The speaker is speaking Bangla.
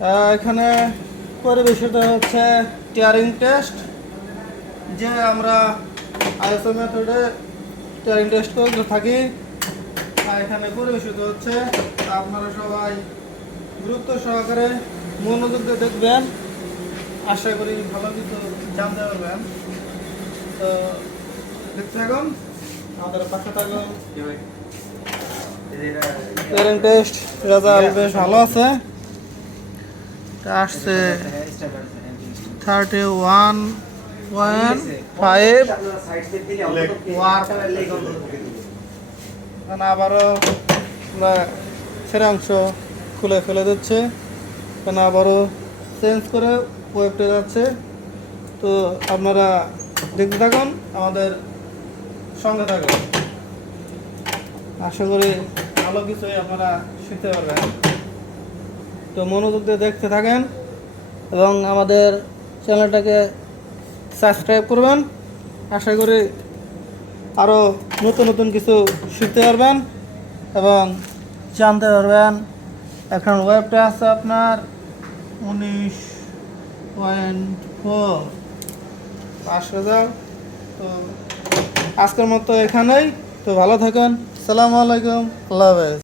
এখানে পরিবেশিত হচ্ছে টিয়ারিং টেস্ট, যে আমরা আইএসও মেথডে টিয়ারিং টেস্ট করে থাকি। এখানে পরিবেশিত হচ্ছে, আপনারা সবাই গুরুত্ব সহকারে মনোযোগ দিয়ে দেখবেন, আশা করি ভালো কিছু জানতে পারবেন। তো দেখতে থাকুন, আমাদের পাশে থাকুন। টিয়ারিং টেস্ট রেজাল্ট বেশ ভালো আছে, আসছে 31.5 আবারও ছেড়ে অংশ খুলে ফেলে দিচ্ছে, এখানে আবারও চেঞ্জ করে ওয়েবটা যাচ্ছে। তো আপনারা দেখতে থাকুন, আমাদের সঙ্গে থাকুন, আশা করি ভালো কিছুই আপনারা শিখতে পারবেন। তো মনোযোগ দিয়ে দেখতে থাকেন এবং আমাদের চ্যানেলটাকে সাবস্ক্রাইব করবেন, আশা করি আরও নতুন নতুন কিছু শিখতে পারবেন এবং জানতে পারবেন। এখন ওয়েবটা আছে আপনার 19.4 পাস রেজাল্ট। তো আজকের মতো এখানেই। তো ভালো থাকুন, আসসালামু আলাইকুম, আল্লাহ হাফেজ।